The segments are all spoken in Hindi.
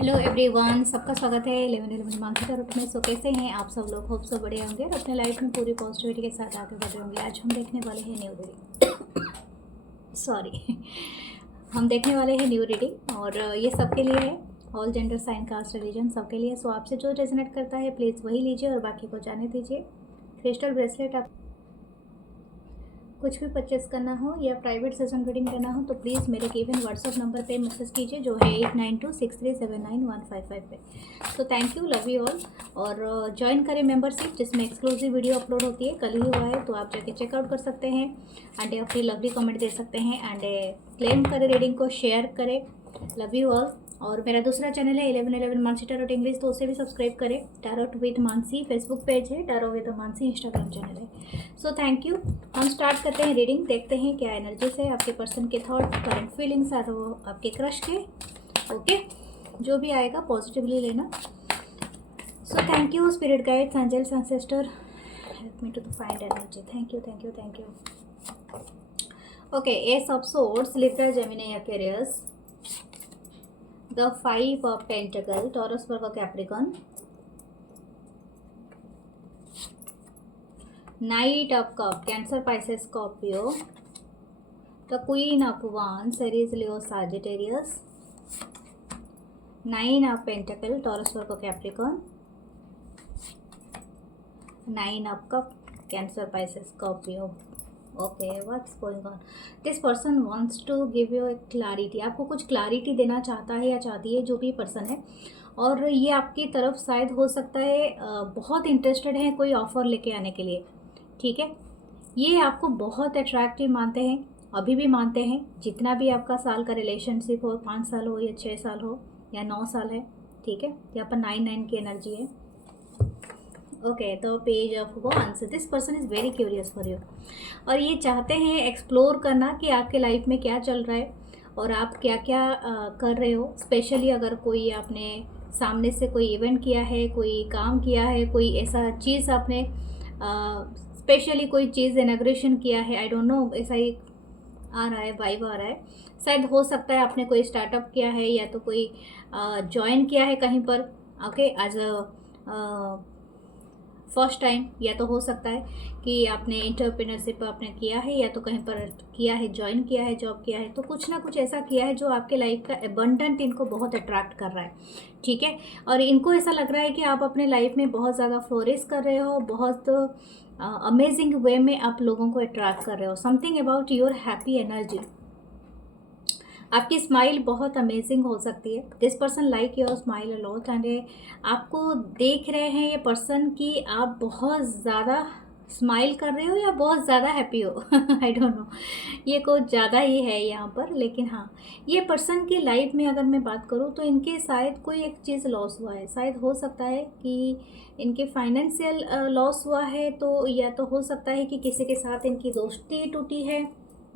हेलो एवरीवन, सबका स्वागत है 11 मानसी टैरोट में। सो कैसे हैं आप सब लोग? होप सब बढ़िया होंगे और अपने लाइफ में पूरी पॉजिटिविटी के साथ आगे बढ़ रहे होंगे। आज हम देखने वाले हैं न्यू रीडिंग सॉरी हम देखने वाले हैं न्यू रीडिंग और ये सबके लिए है, all gender, sign, caste, religion सबके लिए। सो आपसे जो रेजोनेट करता है प्लीज़ वही लीजिए और बाकी को जाने दीजिए। क्रिस्टल ब्रेसलेट आप कुछ भी परचेस करना हो या प्राइवेट सेशन रीडिंग करना हो तो प्लीज़ मेरे गिवन व्हाट्सअप नंबर पे मैसेज कीजिए जो है 8926379155 पे। तो thank you, love you all. और ज्वाइन करें मेंबरशिप जिसमें एक्सक्लूसिव वीडियो अपलोड होती है। कल ही हुआ है तो आप जाके चेकआउट कर सकते हैं एंड अपनी लवली कमेंट दे सकते हैं एंड क्लेम करें रीडिंग को, शेयर करें। Love you all. और मेरा दूसरा चैनल है 11 मानसी टैरोट इंग्लिश, तो उसे भी सब्सक्राइब करें। Tarot with Mansi Facebook page है, tarot with Mansi Instagram channel है। So thank you. हम स्टार्ट करते हैं रीडिंग, देखते हैं क्या एनर्जीज है आपके पर्सन के थॉट, करंट फीलिंग्स और वो आपके क्रश के। ओके, जो भी आएगा पॉजिटिवली लेना। So thank you spirit guides, angels, ancestor, help me to find energy. Thank you, thank you, thank you. Okay, ace of swords, Libra, Gemini, Aquarius, the 5 of Pentacle, Taurus, Virgo, Capricorn, Knight of Cup, Cancer, Pisces, Scorpio, the Queen of Wands, Aries, Leo, Sagittarius, 9 of Pentacle, Taurus, Virgo, Capricorn, 9 of Cup, Cancer, Pisces, Scorpio. Okay, what's going on? This person wants to give you a clarity. आपको कुछ क्लैरिटी देना चाहता है या चाहती है जो भी पर्सन है, और ये आपकी तरफ शायद हो सकता है बहुत इंटरेस्टेड है कोई ऑफ़र लेके आने के लिए। ठीक है, ये आपको बहुत अट्रैक्टिव मानते हैं, अभी भी मानते हैं। जितना भी आपका साल का रिलेशनशिप हो, 5 साल हो या 6 साल हो या 9 साल है, ठीक है। यहाँ पर 9 की एनर्जी है। ओके, तो page of wands, this person is very curious for you, और ये चाहते हैं एक्सप्लोर करना कि आपके लाइफ में क्या चल रहा है और आप क्या क्या कर रहे हो। स्पेशली अगर कोई आपने सामने से कोई इवेंट किया है, कोई काम किया है, कोई ऐसा चीज़ आपने स्पेशली कोई चीज़ इनॉग्रेशन किया है, आई डोंट नो, ऐसा ही आ रहा है, वाइब आ रहा है। शायद हो सकता है आपने कोई स्टार्टअप किया है या तो कोई ज्वाइन किया है कहीं पर, okay, as a first time, या तो हो सकता है कि आपने एंटरप्रेन्योरशिप आपने किया है या तो कहीं पर किया है, ज्वाइन किया है, जॉब किया है, तो कुछ ना कुछ ऐसा किया है जो आपके लाइफ का एबंडेंट इनको बहुत अट्रैक्ट कर रहा है। ठीक है, और इनको ऐसा लग रहा है कि आप अपने लाइफ में बहुत ज़्यादा फ्लोरिश कर रहे हो, बहुत अमेजिंग वे में आप लोगों को अट्रैक्ट कर रहे हो। Something about your happy energy, आपकी स्माइल बहुत अमेजिंग हो सकती है। This person like your smile a lot and आपको देख रहे हैं ये पर्सन कि आप बहुत ज़्यादा स्माइल कर रहे हो या बहुत ज़्यादा हैप्पी हो आई डोंट नो, ये कुछ ज़्यादा ही है यहाँ पर। लेकिन हाँ, ये पर्सन की लाइफ में अगर मैं बात करूँ तो इनके शायद कोई एक चीज़ लॉस हुआ है। शायद हो सकता है कि इनके फाइनेंशियल लॉस हुआ है, तो या तो हो सकता है कि किसी के साथ इनकी दोस्ती टूटी है,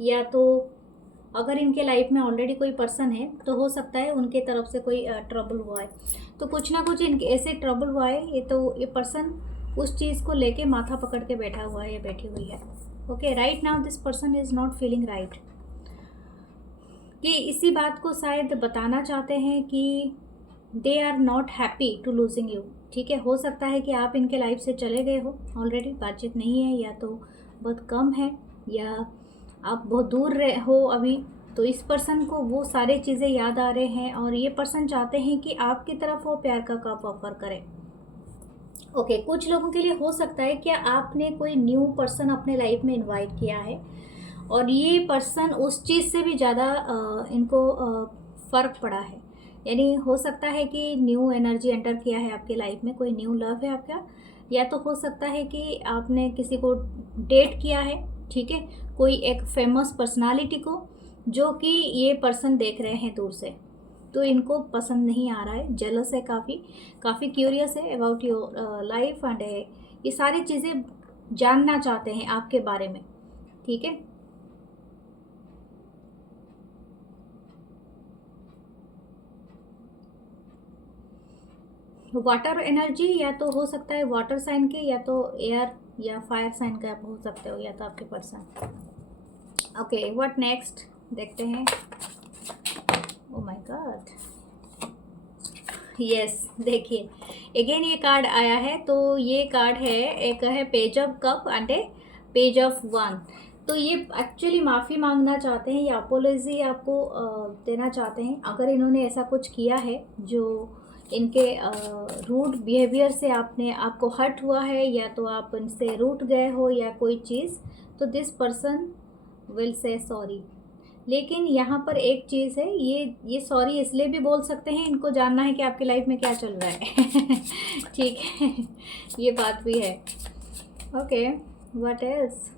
या तो अगर इनके लाइफ में ऑलरेडी कोई पर्सन है तो हो सकता है उनके तरफ से कोई ट्रबल हुआ है। तो कुछ ना कुछ इनके ऐसे ट्रबल हुआ है, ये तो ये पर्सन उस चीज़ को लेके माथा पकड़ के बैठा हुआ है या बैठी हुई है। Okay, right now this person is not feeling right, कि इसी बात को शायद बताना चाहते हैं कि they are not happy to losing you. ठीक है, हो सकता है कि आप इनके लाइफ से चले गए हो ऑलरेडी, बातचीत नहीं है या तो बहुत कम है, या आप बहुत दूर रहे हो अभी, तो इस पर्सन को वो सारे चीज़ें याद आ रहे हैं और ये पर्सन चाहते हैं कि आपकी तरफ वो प्यार का कप ऑफर करें। ओके, कुछ लोगों के लिए हो सकता है कि आपने कोई न्यू पर्सन अपने लाइफ में इनवाइट किया है और ये पर्सन उस चीज़ से भी ज़्यादा इनको फ़र्क पड़ा है। यानी हो सकता है कि न्यू एनर्जी एंटर किया है आपके लाइफ में, कोई न्यू लव है आपका, या तो हो सकता है कि आपने किसी को डेट किया है। ठीक है, कोई एक फेमस पर्सनालिटी को, जो कि ये पर्सन देख रहे हैं दूर से, तो इनको पसंद नहीं आ रहा है, जेलस है, काफ़ी क्यूरियस है अबाउट योर लाइफ एंड ये सारी चीज़ें जानना चाहते हैं आपके बारे में। ठीक है, वाटर एनर्जी, या तो हो सकता है वाटर साइन के, या तो एयर या फायर साइन का आप हो सकते हो, या तो आपके पर्सन। ओके, व्हाट नेक्स्ट देखते हैं। ओ माय गॉड, यस, देखिए अगेन ये कार्ड आया है। तो ये कार्ड है, एक है page of cup and A page of one. तो ये एक्चुअली माफ़ी मांगना चाहते हैं या अपोलॉजी आपको देना चाहते हैं अगर इन्होंने ऐसा कुछ किया है जो इनके रूड बिहेवियर से आपको हर्ट हुआ है, या तो आप इनसे रूठ गए हो या कोई चीज़, तो this person will say sorry. लेकिन यहाँ पर एक चीज़ है, ये सॉरी इसलिए भी बोल सकते हैं, इनको जानना है कि आपकी लाइफ में क्या चल रहा है। ठीक है, ये बात भी है। Okay, what else?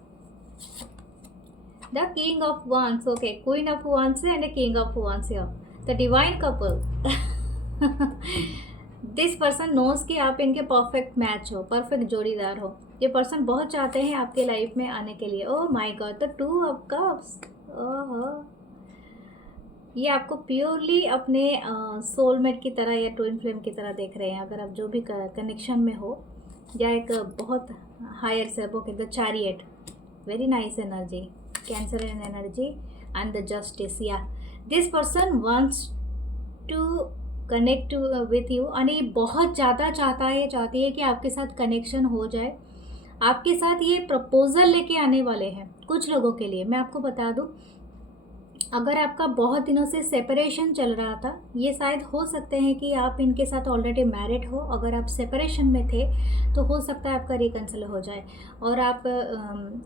The king of wands, okay, queen of wands and the king of wands here, the divine couple. This person knows कि आप इनके परफेक्ट मैच हो, परफेक्ट जोड़ीदार हो। ये पर्सन बहुत चाहते हैं आपके लाइफ में आने के लिए। Oh my God, the two of cups. Oh, ये आपको प्योरली अपने सोलमेट की तरह या ट्विन फ्लेम की तरह देख रहे हैं। अगर आप जो भी कनेक्शन में हो, या एक बहुत हायर से okay, the chariot, very nice energy, Cancer energy and the justice. Yeah this person wants to connect with you, यानी बहुत ज़्यादा चाहती है कि आपके साथ कनेक्शन हो जाए। आपके साथ ये प्रपोजल लेके आने वाले हैं कुछ लोगों के लिए। मैं आपको बता दूं, अगर आपका बहुत दिनों से सेपरेशन चल रहा था, ये शायद हो सकते हैं कि आप इनके साथ ऑलरेडी मैरिड हो। अगर आप सेपरेशन में थे तो हो सकता है आपका रिकन्सिल हो जाए और आप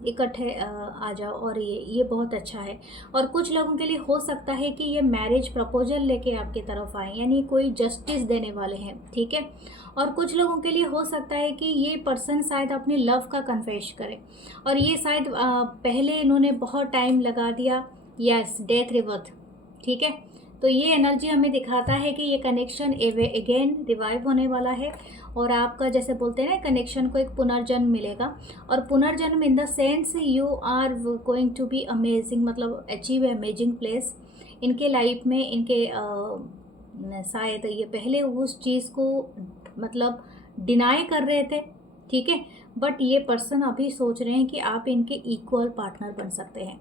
इकट्ठे आ जाओ, और ये बहुत अच्छा है। और कुछ लोगों के लिए हो सकता है कि ये मैरिज प्रपोजल लेके आपकी तरफ आए, यानी कोई जस्टिस देने वाले हैं, ठीक है। और कुछ लोगों के लिए हो सकता है कि ये पर्सन शायद अपनी लव का कन्फेस करे, और ये शायद पहले इन्होंने बहुत टाइम लगा दिया। यस, डेथ रिवर्थ, ठीक है। तो ये एनर्जी हमें दिखाता है कि ये कनेक्शन अगेन रिवाइव होने वाला है, और आपका जैसे बोलते हैं ना, कनेक्शन को एक पुनर्जन्म मिलेगा। और पुनर्जन्म in the sense you are going to be amazing, मतलब अचीव अमेजिंग प्लेस इनके लाइफ में। इनके शायद ये पहले उस चीज़ को मतलब डिनाई कर रहे थे, ठीक है, बट ये पर्सन अभी सोच रहे हैं कि आप इनके इक्वल पार्टनर बन सकते हैं।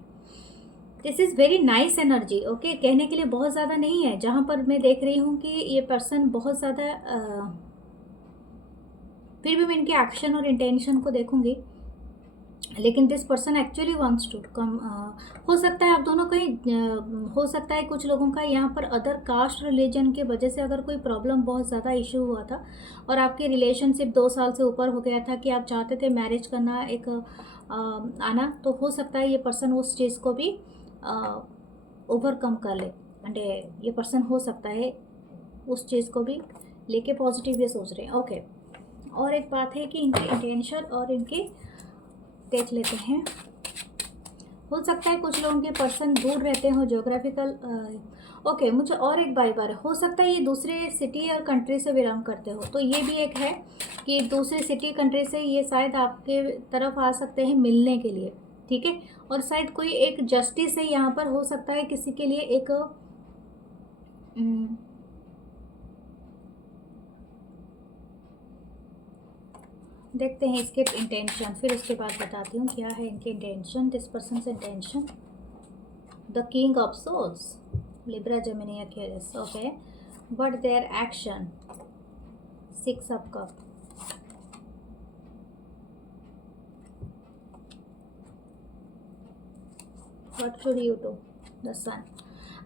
This is very nice energy, okay. कहने के लिए बहुत ज़्यादा नहीं है। जहाँ पर मैं देख रही हूँ कि ये पर्सन बहुत ज़्यादा फिर भी मैं इनके एक्शन और इंटेंशन को देखूंगी, लेकिन this person actually wants to come. हो सकता है आप दोनों कहीं हो सकता है कुछ लोगों का यहाँ पर अदर कास्ट रिलीजन के वजह से अगर कोई प्रॉब्लम बहुत ज़्यादा इशू हुआ था और आपकी रिलेशनशिप 2 साल से ऊपर हो गया था कि आप चाहते थे मैरिज करना, एक आना, तो हो सकता है ये पर्सन उस चीज़ को भी ओवरकम कर ले। एंड ये पर्सन हो सकता है उस चीज़ को भी लेके पॉजिटिव ये सोच रहे हैं, ओके। और एक बात है कि इनके इंटेंशन और इनके देख लेते हैं। हो सकता है कुछ लोगों के पर्सन दूर रहते हो ज्योग्राफिकल, ओके। मुझे और एक बार हो सकता है ये दूसरे सिटी और कंट्री से बिलोंग करते हो, तो ये भी एक है कि दूसरे सिटी कंट्री से ये शायद आपके तरफ आ सकते हैं मिलने के लिए, ठीक है। और शायद कोई एक जस्टिस है यहाँ पर, हो सकता है किसी के लिए एक देखते हैं इसके इंटेंशन, फिर उसके बाद बताती हूँ क्या है इनके इंटेंशन, दिस पर्सन से intention. The king of swords, Libra, Gemini, Aquarius, okay. But their action, 6 of cup, what should you do, the sun.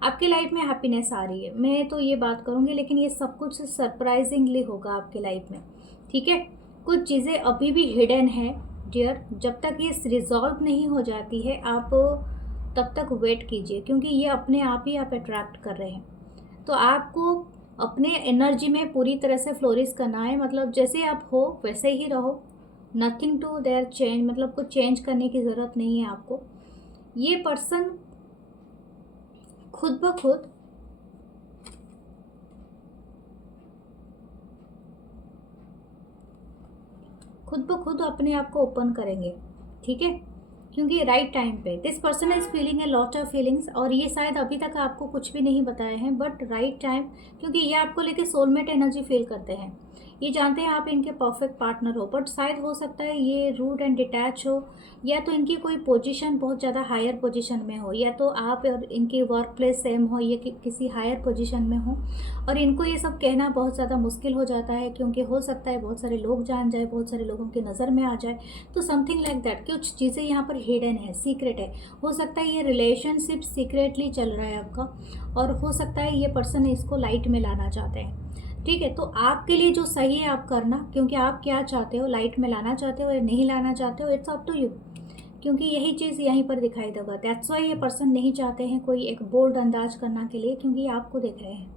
आपकी लाइफ में हैप्पीनेस आ रही है, मैं तो ये बात करूँगी, लेकिन ये सब कुछ सरप्राइजिंगली होगा आपके लाइफ में, ठीक है। कुछ चीज़ें अभी भी हिडन है डियर, जब तक ये रिजॉल्व नहीं हो जाती है आप तब तक वेट कीजिए, क्योंकि ये अपने आप ही आप अट्रैक्ट कर रहे हैं। तो आपको अपने एनर्जी में पूरी तरह से फ्लोरिश करना है, मतलब जैसे आप हो वैसे ही रहो, नथिंग टू देयर चेंज, मतलब कुछ चेंज करने की ज़रूरत नहीं है आपको। ये पर्सन खुद ब खुद अपने आप को ओपन करेंगे, ठीक है, क्योंकि राइट टाइम पे this person is feeling a lot of feelings, और ये शायद अभी तक आपको कुछ भी नहीं बताए हैं, बट राइट टाइम, क्योंकि ये आपको लेके सोलमेट एनर्जी फील करते हैं। ये जानते हैं आप इनके परफेक्ट पार्टनर हो, बट शायद हो सकता है ये रूड एंड डिटैच हो, या तो इनकी कोई पोजीशन बहुत ज़्यादा हायर पोजीशन में हो, या तो आप और इनकी वर्क प्लेस सेम हो, ये किसी हायर पोजीशन में हो, और इनको ये सब कहना बहुत ज़्यादा मुश्किल हो जाता है, क्योंकि हो सकता है बहुत सारे लोग जान जाए, बहुत सारे लोगों की नज़र में आ जाए। तो समथिंग लाइक दैट, कुछ चीज़ें यहाँ पर हिडन है, सीक्रेट है। हो सकता है ये रिलेशनशिप सीक्रेटली चल रहा है आपका, और हो सकता है ये पर्सन इसको लाइट में लाना चाहते हैं। ठीक है, तो आपके लिए जो सही है आप करना, क्योंकि आप क्या चाहते हो, लाइट में लाना चाहते हो या नहीं लाना चाहते हो, इट्स अप टू यू, क्योंकि यही चीज़ यहीं पर दिखाई देगा। दैट्स वाई ये पर्सन नहीं चाहते हैं कोई एक बोल्ड अंदाज करना के लिए, क्योंकि आपको देख रहे हैं,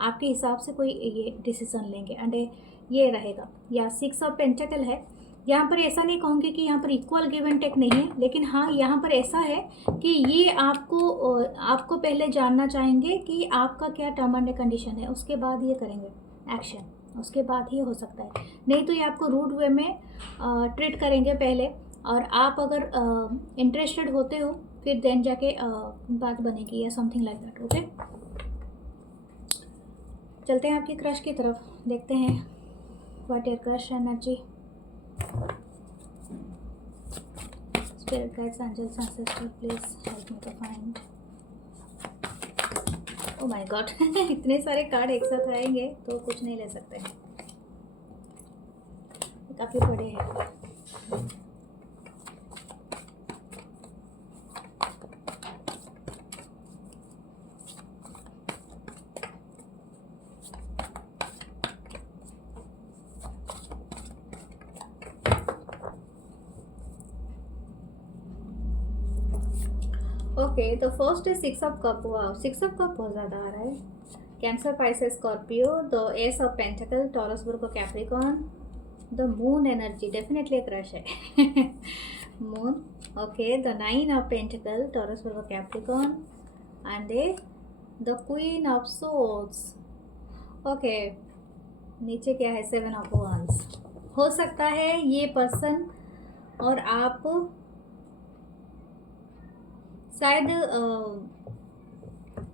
आपके हिसाब से कोई ये डिसीजन लेंगे, एंड ये रहेगा। या 6 ऑफ पेंटिकल है, यहाँ पर ऐसा नहीं कहूँगी कि यहाँ पर इक्वल गिव एंड टेक नहीं है, लेकिन हाँ यहाँ पर ऐसा है कि ये आपको पहले जानना चाहेंगे कि आपका क्या टर्म एंड कंडीशन है, उसके बाद ये करेंगे एक्शन, उसके बाद ही हो सकता है। नहीं तो ये आपको रूड वे में ट्रीट करेंगे पहले, और आप अगर इंटरेस्टेड होते हो फिर देन जाके बात बनेगी, या समथिंग लाइक दैट। ओके, चलते हैं आपकी क्रश की तरफ, देखते हैं what your crush energy, spirit guides, angels, ancestor, please help me to find. Oh my god, इतने सारे कार्ड एक साथ आएंगे तो कुछ नहीं ले सकते, काफ़ी बड़े हैं। ओके, तो फर्स्ट है 6 ऑफ कप। वाह, 6 ऑफ कप बहुत ज़्यादा आ रहा है। Cancer, Pisces, Scorpio, the ace of pentacle, Taurus, Virgo, Capricorn, the moon energy, definitely crush है। Moon, okay, the 9 of pentacle, Taurus, Virgo, Capricorn, and the queen of swords. Okay, नीचे क्या है, 7 ऑफ वांड्स। हो सकता है ये पर्सन और आप शायद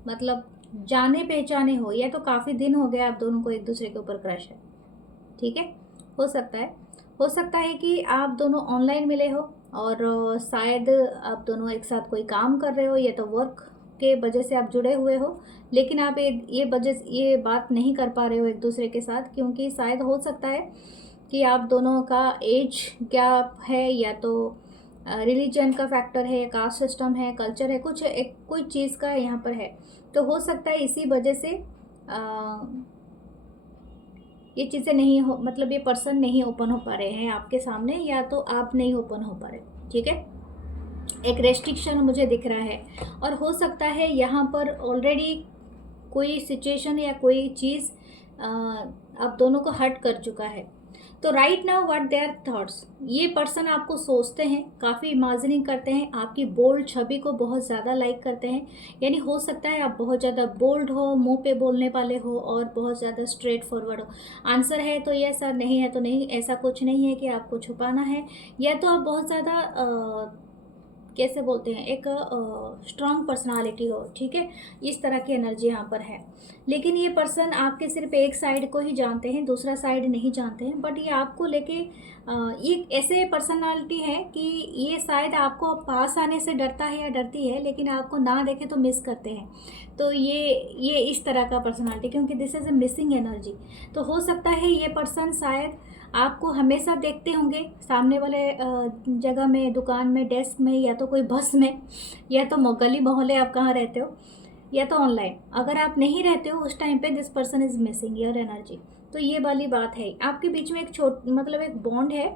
मतलब जाने पहचाने हो, या तो काफ़ी दिन हो गए आप दोनों को एक दूसरे के ऊपर क्रश है। ठीक है, हो सकता है कि आप दोनों ऑनलाइन मिले हो, और शायद आप दोनों एक साथ कोई काम कर रहे हो, या तो वर्क के वजह से आप जुड़े हुए हो, लेकिन आप ये बात नहीं कर पा रहे हो एक दूसरे के साथ, क्योंकि शायद हो सकता है कि आप दोनों का एज गैप है, या तो रिलीजन का फैक्टर है, कास्ट सिस्टम है, कल्चर है, कोई चीज़ का यहाँ पर है। तो हो सकता है इसी वजह से ये चीज़ें नहीं हो, मतलब ये पर्सन नहीं ओपन हो पा रहे हैं आपके सामने, या तो आप नहीं ओपन हो पा रहे। ठीक है, एक रेस्ट्रिक्शन मुझे दिख रहा है, और हो सकता है यहाँ पर ऑलरेडी कोई सिचुएशन या कोई चीज़ आप दोनों को हर्ट कर चुका है। तो right now what their thoughts, ये पर्सन आपको सोचते हैं, काफ़ी इमेजिनिंग करते हैं, आपकी बोल्ड छवि को बहुत ज़्यादा लाइक करते हैं। यानी हो सकता है आप बहुत ज़्यादा बोल्ड हो, मुंह पे बोलने वाले हो, और बहुत ज़्यादा स्ट्रेट फॉरवर्ड हो। आंसर है तो यस, नहीं है तो नहीं, ऐसा कुछ नहीं है कि आपको छुपाना है, या तो आप बहुत ज़्यादा कैसे बोलते हैं, एक स्ट्रॉन्ग पर्सनालिटी हो। ठीक है, इस तरह की एनर्जी यहाँ पर है। लेकिन ये पर्सन आपके सिर्फ एक साइड को ही जानते हैं, दूसरा साइड नहीं जानते हैं, बट ये आपको लेके ये ऐसे पर्सनालिटी है कि ये शायद आपको पास आने से डरता है या डरती है, लेकिन आपको ना देखे तो मिस करते हैं। तो ये इस तरह का पर्सनालिटी, क्योंकि this is a missing energy. तो हो सकता है ये पर्सन शायद आपको हमेशा देखते होंगे सामने वाले जगह में, दुकान में, डेस्क में, या तो कोई बस में, या तो गली मोहल्ले, आप कहाँ रहते हो, या तो ऑनलाइन। अगर आप नहीं रहते हो उस टाइम पे, this person is missing your energy. तो ये वाली बात है, आपके बीच में एक बॉन्ड है,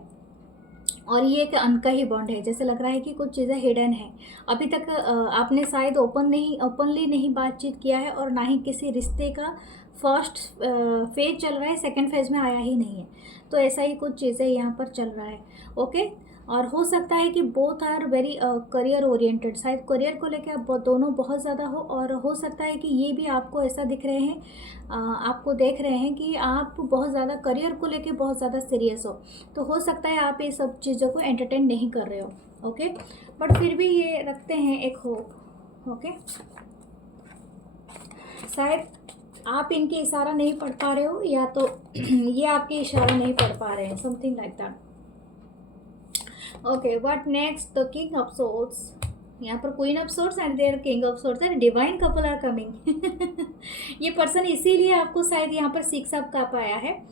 और ये एक अनकही बॉन्ड है। जैसे लग रहा है कि कुछ चीज़ें हिडन है, अभी तक आपने शायद ओपनली नहीं बातचीत किया है, और ना ही किसी रिश्ते का फर्स्ट फेज चल रहा है, सेकंड फेज में आया ही नहीं है। तो ऐसा ही कुछ चीज़ें यहाँ पर चल रहा है। ओके, और हो सकता है कि both are very career oriented, शायद करियर को लेकर आप दोनों बहुत ज़्यादा हो, और हो सकता है कि ये भी आपको ऐसा दिख रहे हैं, आपको देख रहे हैं कि आप बहुत ज़्यादा करियर को लेकर बहुत ज़्यादा सीरियस हो। तो हो सकता है आप ये सब चीज़ों को एंटरटेन नहीं कर रहे हो। ओके, बट फिर भी ये रखते हैं एक होप। ओके, शायद आप इनके इशारा नहीं पढ़ पा रहे हो, या तो ये आपके इशारा नहीं पढ़ पा रहे हैं, something like that. Okay, what next, the king of swords, यहाँ पर queen of swords and there king of swords and divine couple are coming. ये पर्सन इसीलिए आपको शायद यहाँ पर 6 अप का पाया है।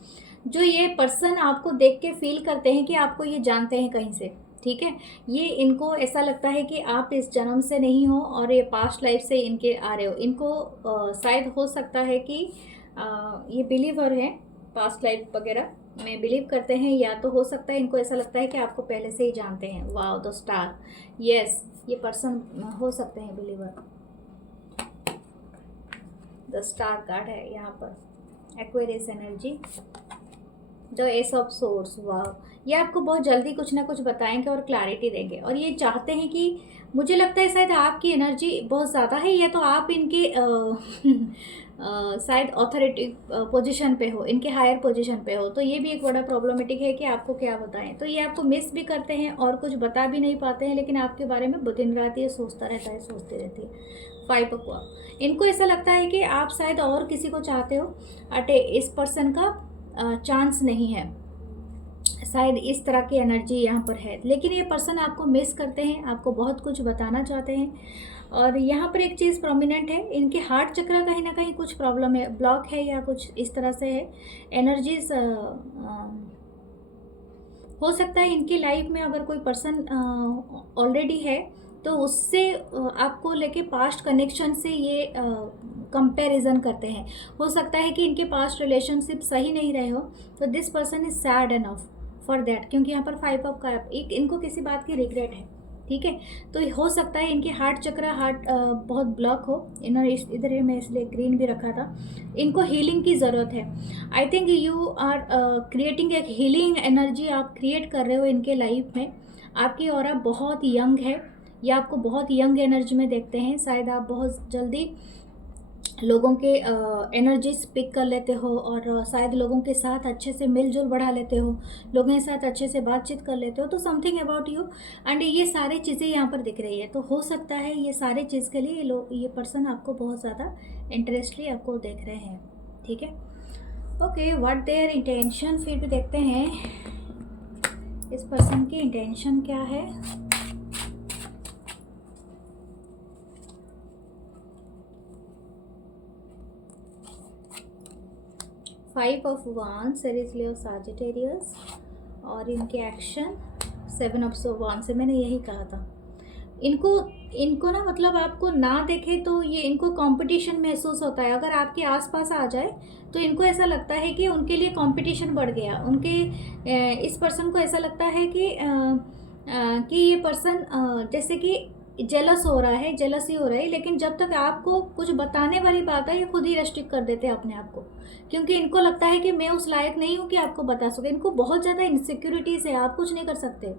जो ये पर्सन आपको देख के फील करते हैं कि आपको ये जानते हैं कहीं से, ठीक है। ये इनको ऐसा लगता है कि आप इस जन्म से नहीं हो और ये पास्ट लाइफ से इनके आ रहे हो। इनको शायद हो सकता है कि ये बिलीवर हैं, पास्ट लाइफ वगैरह में बिलीव करते हैं, या तो हो सकता है इनको ऐसा लगता है कि आपको पहले से ही जानते हैं। वाओ, द स्टार, यस, ये पर्सन हो सकते हैं बिलीवर। द स्टार कार्ड है यहाँ पर, Aquarius energy, the ace of source. वाह, ये आपको बहुत जल्दी कुछ ना कुछ बताएंगे और क्लैरिटी देंगे, और ये चाहते हैं कि, मुझे लगता है शायद आपकी एनर्जी बहुत ज़्यादा है, या तो आप इनके शायद ऑथोरिटी पोजीशन पे हो, इनके हायर पोजीशन पे हो, तो ये भी एक बड़ा प्रॉब्लमेटिक है कि आपको क्या बताएं। तो ये आपको मिस भी करते हैं और कुछ बता भी नहीं पाते हैं, लेकिन आपके बारे में दिन रात ये सोचता रहता है, सोचती रहती है। 5 ऑफ वांड्स, इनको ऐसा लगता है कि आप शायद और किसी को चाहते हो, अटे इस पर्सन का चांस नहीं है, शायद इस तरह की एनर्जी यहाँ पर है। लेकिन ये पर्सन आपको मिस करते हैं, आपको बहुत कुछ बताना चाहते हैं। और यहाँ पर एक चीज़ प्रोमिनेंट है, इनके हार्ट चक्र कहीं ना कहीं कुछ प्रॉब्लम है, ब्लॉक है या कुछ इस तरह से है। एनर्जीज हो सकता है इनकी लाइफ में अगर कोई पर्सन ऑलरेडी है तो उससे आपको लेके पास्ट कनेक्शन से ये कंपैरिजन करते हैं। हो सकता है कि इनके पास्ट रिलेशनशिप सही नहीं रहे हो, तो this person is sad enough for that, क्योंकि यहाँ पर 5 ऑफ कप, एक इनको किसी बात की रिग्रेट है, ठीक है। तो हो सकता है इनके हार्ट चक्र बहुत ब्लॉक हो। इन्होंने इधर मैं इसलिए ग्रीन भी रखा था। इनको हीलिंग की ज़रूरत है। I think you are creating एक हीलिंग एनर्जी आप क्रिएट कर रहे हो इनके लाइफ में। आपकी ऑरा बहुत यंग है, या आपको बहुत यंग एनर्जी में देखते हैं। शायद आप बहुत जल्दी लोगों के एनर्जीज पिक कर लेते हो, और शायद लोगों के साथ अच्छे से मिलजुल बढ़ा लेते हो, लोगों के साथ अच्छे से बातचीत कर लेते हो। तो समथिंग अबाउट यू, एंड ये सारी चीज़ें यहाँ पर दिख रही है। तो हो सकता है ये सारे चीज़ के लिए ये पर्सन आपको बहुत ज़्यादा इंटरेस्टली आपको देख रहे हैं, ठीक है। ओके, व्हाट देयर इंटेंशन, फिर भी देखते हैं इस पर्सन की इंटेंशन क्या है। 5 of wands, series Leo Sagittarius, और इनके एक्शन 7 ऑफ वांड्स से मैंने यही कहा था। इनको ना, मतलब आपको ना देखे तो ये इनको कंपटीशन महसूस होता है। अगर आपके आसपास आ जाए तो इनको ऐसा लगता है कि उनके लिए कंपटीशन बढ़ गया। इस पर्सन को ऐसा लगता है कि ये पर्सन जैसे कि जेलस हो रहा है, जेलसी हो रहा है। लेकिन जब तक आपको कुछ बताने वाली बात है, ये खुद ही रेस्ट्रिक्ट कर देते हैं अपने आप को, क्योंकि इनको लगता है कि मैं उस लायक नहीं हूँ कि आपको बता सके। इनको बहुत ज़्यादा इनसिक्योरिटीज़ है, आप कुछ नहीं कर सकते।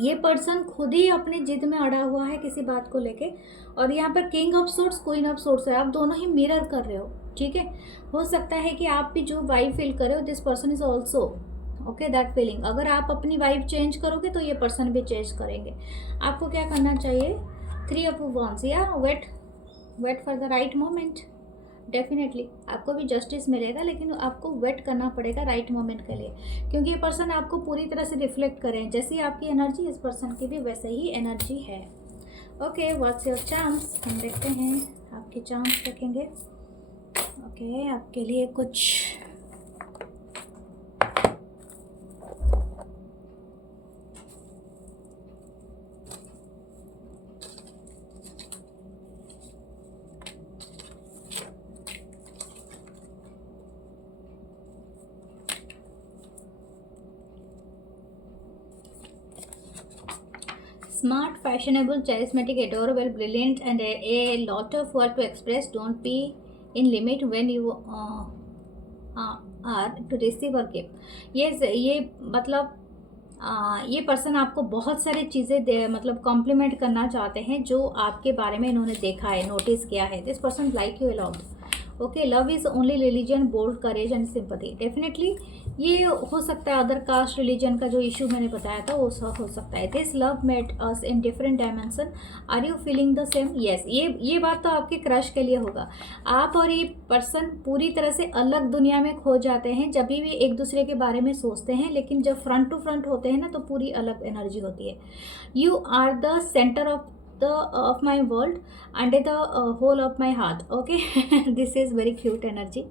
ये पर्सन खुद ही अपनी जिद में अड़ा हुआ है किसी बात को लेके। और यहाँ पर king of swords, queen of swords है, आप दोनों ही मिरर कर रहे हो, ठीक है। हो सकता है कि आप भी जो वाइब फील कर रहे हो, this person is also okay that feeling. अगर आप अपनी वाइब चेंज करोगे तो ये पर्सन भी चेंज करेंगे। आपको क्या करना चाहिए, 3 ऑफ वांड्स, या wait for the right moment. Definitely आपको भी जस्टिस मिलेगा, लेकिन आपको वेट करना पड़ेगा राइट मोमेंट के लिए, क्योंकि ये पर्सन आपको पूरी तरह से रिफ्लेक्ट करें। जैसी आपकी एनर्जी, इस पर्सन की भी वैसे ही एनर्जी है। ओके, व्हाट्स योर चांस, हम देखते हैं आपके चांस रखेंगे। ओके, आपके लिए कुछ smart, fashionable, charismatic, adorable, brilliant, and a lot of word to express. Don't be in limit when you are to receive or give. ये मतलब ये पर्सन आपको बहुत सारी चीज़ें मतलब कॉम्प्लीमेंट करना चाहते हैं जो आपके बारे में इन्होंने देखा है, नोटिस किया है। This person like you a lot, okay, love is only religion, bold courage and sympathy. Definitely ये हो सकता है अदर कास्ट रिलीजन का जो इशू मैंने बताया था वो सब हो सकता है। This love met us in different dimension, are you feeling the same? Yes, ये बात तो आपके क्रश के लिए होगा। आप और ये पर्सन पूरी तरह से अलग दुनिया में खो जाते हैं जब भी एक दूसरे के बारे में सोचते हैं, लेकिन जब फ्रंट टू फ्रंट होते हैं ना तो पूरी अलग एनर्जी होती है। You are the centre of my world and the whole of my heart. Okay, this is very cute energy.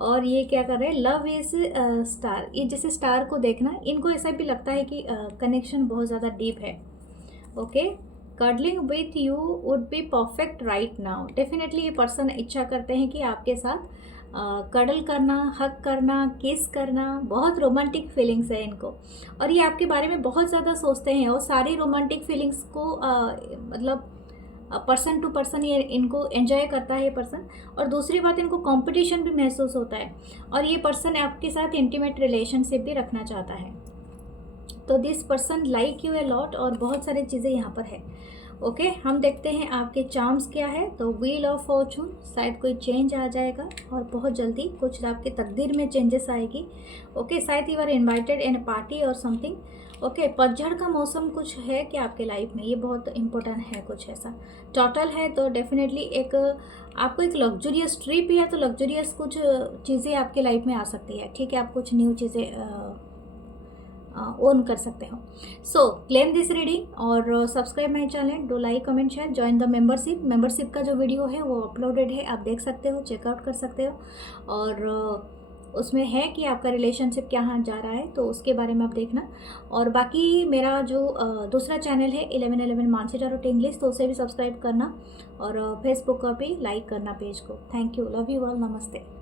और ये क्या कर रहे हैं, लव इज स्टार, ये जैसे स्टार को देखना, इनको ऐसा भी लगता है कि कनेक्शन बहुत ज़्यादा डीप है। Okay, curdling with you would be perfect right now. Definitely ये पर्सन इच्छा करते हैं कि आपके साथ कडल करना, हक करना, किस करना, बहुत रोमांटिक फीलिंग्स है इनको। और ये आपके बारे में बहुत ज़्यादा सोचते हैं और सारी रोमांटिक फीलिंग्स को मतलब पर्सन टू पर्सन ये इनको एंजॉय करता है ये पर्सन। और दूसरी बात, इनको कंपटीशन भी महसूस होता है और ये पर्सन आपके साथ इंटीमेट रिलेशनशिप भी रखना चाहता है। तो this person like U a lot और बहुत सारी चीज़ें यहाँ पर है। ओके, हम देखते हैं आपके चार्म्स क्या है। तो व्हील ऑफ फॉर्चून, शायद कोई चेंज आ जाएगा और बहुत जल्दी कुछ आपके तकदीर में चेंजेस आएगी। ओके, शायद you are invited in party और समथिंग। ओके, पतझड़ का मौसम कुछ है कि आपके लाइफ में, ये बहुत इंपॉर्टेंट है कुछ ऐसा। टोटल है तो डेफिनेटली एक आपको एक लग्जरियस ट्रिप या तो लग्जरियस कुछ चीज़ें आपके लाइफ में आ सकती है। ठीक है, आप कुछ न्यू चीज़ें ओन कर सकते हो। सो क्लेम दिस रीडिंग और subscribe my channel, do like comment share, join the membership का जो वीडियो है वो अपलोडेड है, आप देख सकते हो, चेकआउट कर सकते हो। और उसमें है कि आपका रिलेशनशिप कहाँ जा रहा है, तो उसके बारे में आप देखना। और बाकी मेरा जो दूसरा चैनल है 1111 मानसी टारोट इंग्लिश, तो उसे भी सब्सक्राइब करना और फेसबुक का भी लाइक करना पेज को। Thank you, love you all, नमस्ते।